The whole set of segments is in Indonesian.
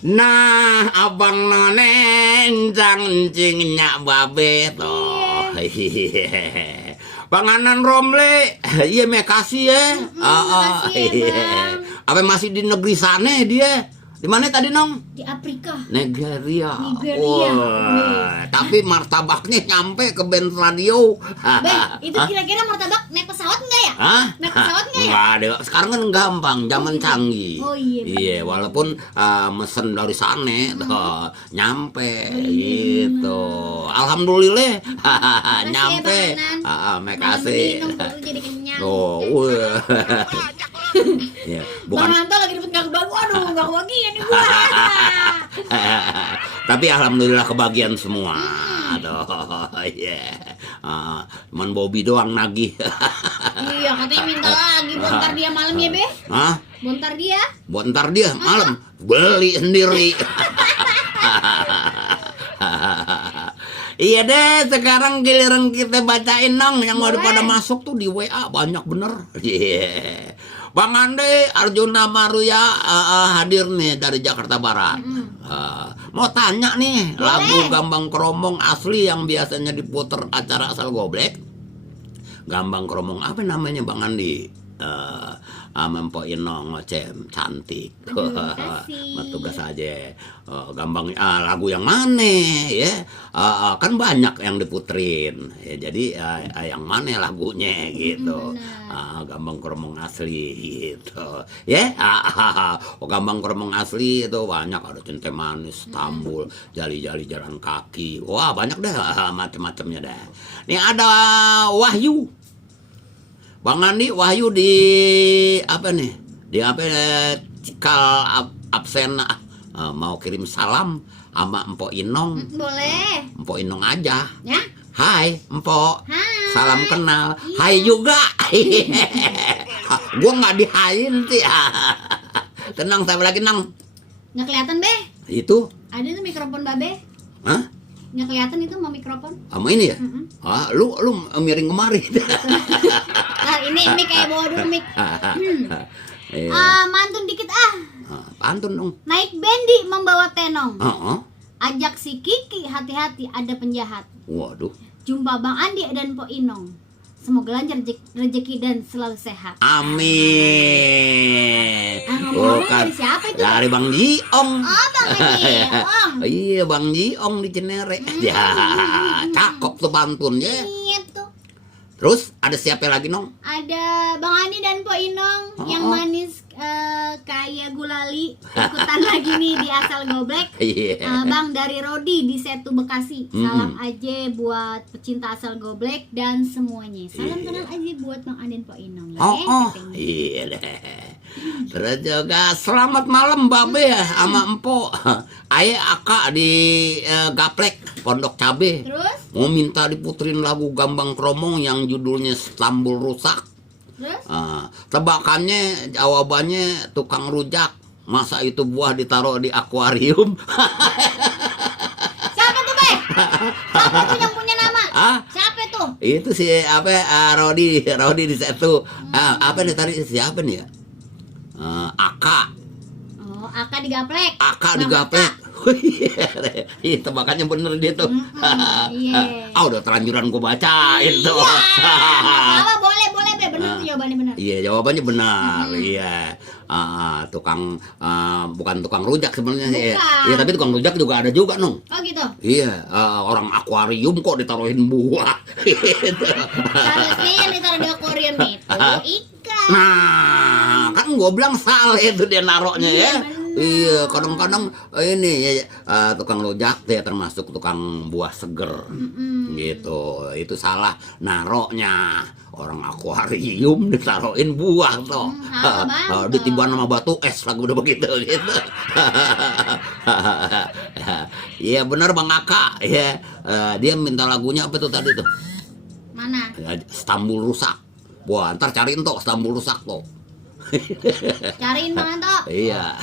Nah, abang nonen cingnya babe toh. Iya. Panganan Romle, iya makasih ya. Makasih ya, Bang. Apa masih di negeri sana dia? Di mana tadi nong? Di Afrika. Nigeria. Nigeria. Wah, tapi martabaknya nyampe ke band radio. Bang, itu kira-kira martabak naik pesawat enggak ya? Hah? Naik pesawat nggak ya? Nggak ada. Sekarang kan gampang, zaman canggih. Oh, iya, bener. Iya, walaupun mesen dari sana tuh, nyampe iya, gitu. Alhamdulillah Makasih nyampe. ya, Bang Anan. Makasih. Minum perut jadi kenyang. Oh, ya, Bang bukan. Anto lagi dapat gak kebagian. Waduh, gak kebagian nih gua. Tapi alhamdulillah kebagian semua. Aduh, iya. Cuman Bobby doang nagih. Iya, katanya minta lagi bontar dia malam ya, Be. Hah? Bontar dia. Buat ntar dia malam beli sendiri. Iya deh, sekarang giliran kita bacain dong yang udah pada masuk tuh di WA banyak bener. Iya. Bang Ande Arjuna Maruya hadir nih dari Jakarta Barat. Mau tanya nih, lagu Gambang Kromong asli yang biasanya diputer acara asal goblek. Gambang Kromong apa namanya Bang Andi? Mpok Ino ngocem cantik. Tugas aja. Gambang lagu yang mana ya? Kan banyak yang diputerin. Ya, jadi yang mana lagunya gitu. Gambang Kromong asli gitu. Ya, Gambang Kromong asli itu banyak, ada Cinta Manis, Tambul, Jali-jali jalan kaki. Wah, banyak deh macam-macamnya deh. Nih ada Wahyu. Bang Andi, Wahyu di apa nih? Di apa Cikal absen mau kirim salam sama Empok Inong. Boleh. Empok Inong aja. Ya? Hai, Empok. Hai. Salam kenal. Hai juga. Gua nggak dihain sih. Tenang, saya lagi nang. Nggak kelihatan, Be. Itu? Ada tuh mikrofon Babe. Hah? Nggak kelihatan itu mau mikrofon. Sama ini ya? Lu miring kemari. Nah, ini kayak bawa dulu mic. Iya. Mantun dikit Pantun dong. Naik bendi membawa tenong. Heeh. Ajak si Kiki, hati-hati ada penjahat. Waduh. Jumpa Bang Andi dan Po Inong. Semoga lancar rezeki dan selalu sehat. Amin. Ngomong-ngomong dari siapa itu? Dari Bang Jiong. Oh, Bang Jiong. Iya, Bang Jiong di Cenere. Ya, cakep tuh pantun ya. Itu. Terus ada siapa lagi, Nong? Ada Bang Andi dan Po Inong yang manis kayak gulali ikutan lagi nih di Asal Goblek. Iya. Bang dari Rodi di Setu Bekasi. Salam aja buat pecinta Asal Goblek dan semuanya. Salam kenal aja buat Bang Andi dan Po Inong ya. Katanya. Iya deh. Terus juga selamat malam Babe ya sama Empok. Ayah Aka di Gaplek Pondok Cabe. Terus? Mau minta diputerin lagu Gambang Kromong yang judulnya Stambul Rusak. Terus? Tebakannya, jawabannya tukang rujak. Masa itu buah ditaruh di akuarium? Siapa tuh, Be? Siapa tuh yang punya nama? Siapa tuh? Itu si apa Rodi di situ. Apa nih tadi siapa nih ya? Aka. Oh, Aka digaplek. Aka Bang digaplek. Iya, tebakannya bener dia tuh. Iya. Udah terlanjuran gue bacain tuh. Apa boleh Be, bener tuh jawabannya bener. Iya, jawabannya benar. Iya. Tukang bukan tukang rujak sebenarnya sih. Bukan. Iya, tapi tukang rujak juga ada juga, Nong. Oh gitu. Iya, orang akuarium kok ditaruhin buah. Gitu. Seharusnya yang ditaruh di akuarium itu ikan. Nah, kan gue bilang salah itu dia naroknya ya. Iya, kadang-kadang ini ya, tukang rujak dia termasuk tukang buah seger. Gitu. Itu salah naroknya. Orang akuarium ditaruhin buah toh. Ditiban sama batu es lagu udah begitu gitu. Iya benar Bang Aka. Iya, dia minta lagunya apa tuh tadi tuh? Mana? Stambul Rusak. Wah, ntar cariin toh Stambul Rusak toh. Cariin Bang Anto. Iya.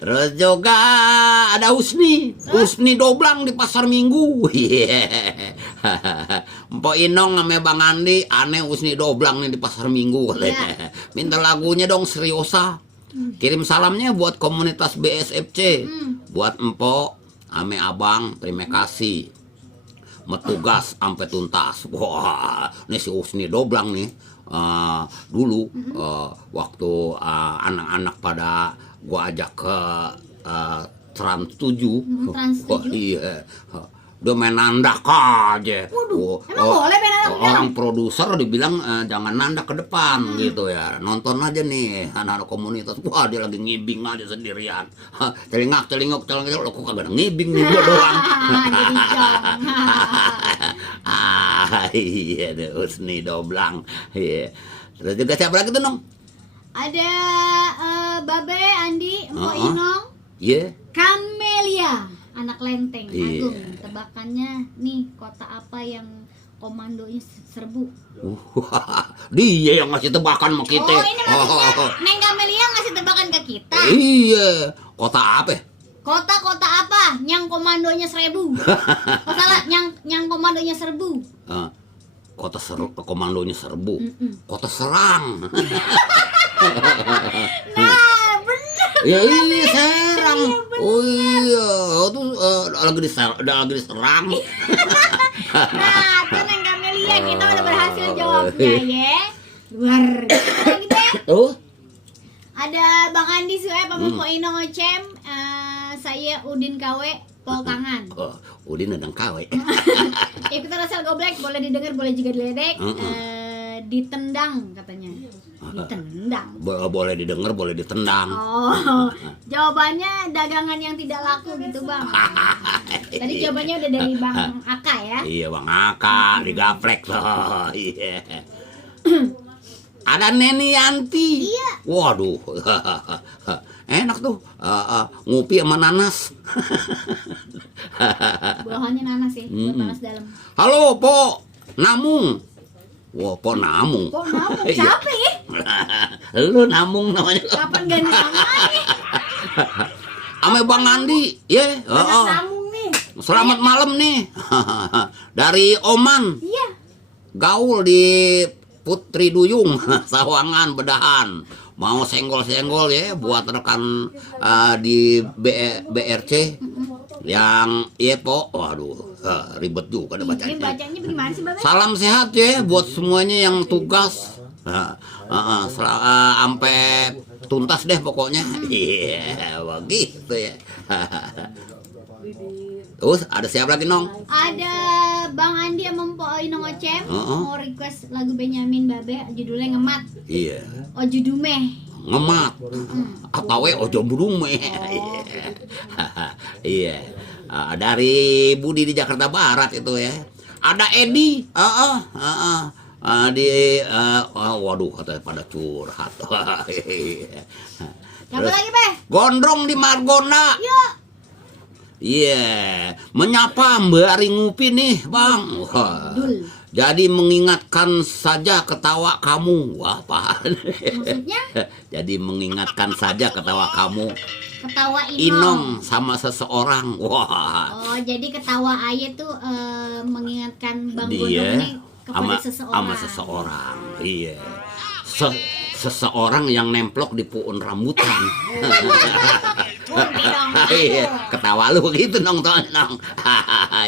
Terus juga ada Husni. Husni Doblang di Pasar Minggu. Iya. Mpok Inong sama Bang Andi aneh Husni Doblang nih di Pasar Minggu katanya. Minta lagunya dong Seriosa. Kirim salamnya buat komunitas BSFC, buat empok, ame abang, terima kasih. Metugas sampai tuntas. Wah, ini si Usni Doblang nih. Dulu waktu anak-anak pada gua ajak ke Trans 7. Trans 7. Wah, iya. Dia main nandak aja. Waduh, emang boleh main nandak? Orang produser dibilang jangan nandak ke depan gitu ya. Nonton aja nih anak-anak komunitas. Wah, dia lagi ngibing aja sendirian. Celingak, kok kagak ada ngibing nih gua doang. Iya deh, Usni Doblang. Iya. Terus juga siapa lagi tuh, Nong? Ada Babe, Andi, Mpok Inong. Iya. Kamelia, anak Lenteng Agung. Iya. Tebakannya nih, kota apa yang komandonya serbu? Dia yang ngasih tebakan sama kita. Oh, ini maksudnya Neng Kamelia ngasih tebakan ke kita. Iya. Kota apa? Kota apa yang komandonya 1000? Oh salah, yang komandonya serbu. Komandonya serbu. Kota Serang. Nah, bener. Ya iya Serang. Oh iya, itu lagi diserang. Nah, tuh Neng Kamelia kita udah berhasil jawabnya ya. Luar biasa gitu ya. Oh. Ada Bang Andi Sueb, Mpok Inong Ocem, saya Udin KW, Pol Tangan. Oh, Udin ada KW. Ikutan asal goblek, boleh didengar, boleh juga diledek. Ditendang katanya. Ditendang. Boleh didengar, boleh ditendang. Oh, jawabannya dagangan yang tidak laku gitu Bang. Tadi jawabannya udah dari Bang Aka ya. Iya Bang Aka, digaplek loh. Iya. Ada Neni Yanti. Iya. Waduh. Enak tuh. Ngopi sama nanas. Bawahannya nanas ya, buat nanas dalam. Halo, Po. Namung. Wah, Po Namung. Kok namung? Siapa ya? Lu Namung namanya. Kapan ganti namanya? Ame Bang Andi. Ye. Namung nih. Selamat malam nih. Dari Oman. Iya. Gaul di Putri Duyung, Sawangan, Bedahan. Mau senggol-senggol ya buat rekan di BRC yang Po. Waduh, ribet juga deh Ini bacanya. bacanya bagaimana sih Babe? Salam sehat ya buat semuanya yang tugas. Sampai tuntas deh pokoknya. Iya, begitu ya. Terus ada siapa lagi, Nong? Ada Bang Andi sama Mpok Inong Ocem mau request lagu Benyamin Babe, judulnya Ngemat. Iya. Ojo Dume. Ngemat. Atau ojo burume. Iya. Dari Budi di Jakarta Barat itu ya. Ada Edi. Waduh, katanya pada curhat. Siapa lagi, Be? Gondrong di Margonda. Yuk. Iya, menyapa Mbak Ari Ngupi nih, Bang. Wah. Jadi mengingatkan saja ketawa kamu. Wah, Pak. Maksudnya? Jadi mengingatkan saja ketawa kamu. Ketawa Inong sama seseorang. Wah. Oh, jadi ketawa Aye tuh mengingatkan Bang Dia Gondong ini kepada seseorang. sama seseorang. Iya. Seseorang yang nemplok di puun rambutan. Iya, ketawa lu begitu nong.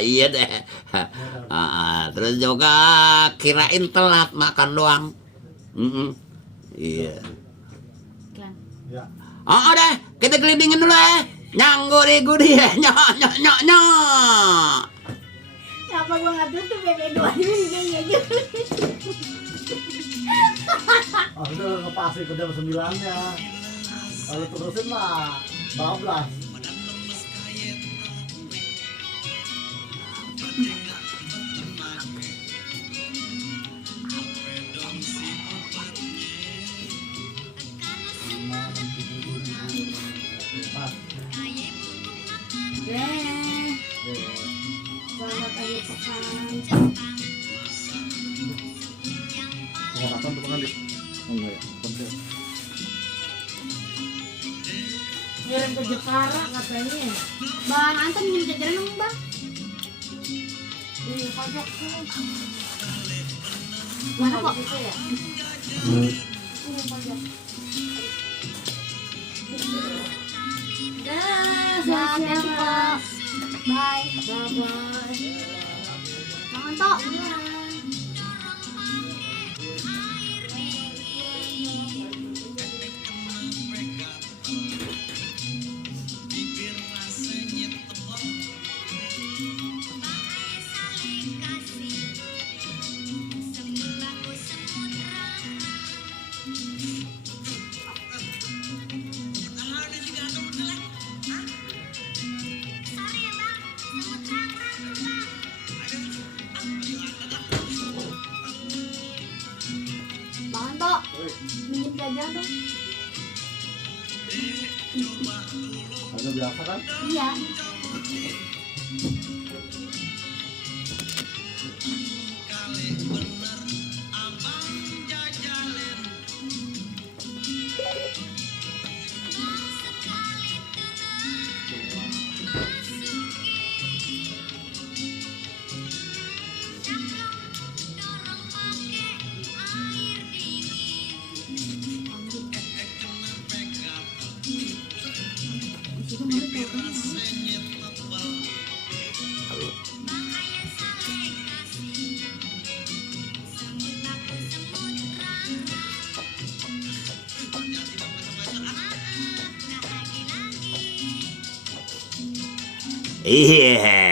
Iya deh. Terus juga kirain telat makan doang. Iya. Deh, kita gelindingin dulu ya. Nyangguri-guri ya. Nyok. Kenapa gua nggak tutup ya kayak doang ini aja. Udah ngepasin ke jam 9-nya. Kalau terusin mah 12. Selamat akhir pekan. Mau kapan tuh Bang Andi? Oh enggak ya. Ngirim ke Jepara katanya. Bang Anton minta jajaran dong, Bang. Di pojok sini. Mana kok? Ini pojok. Dah, thank you, Kak. Bye. Bye-bye. Bang Anto. Bang Anto, minjem jajan dong. Harga biasa kan? Iya. Di situ murid kayaknya. Iya.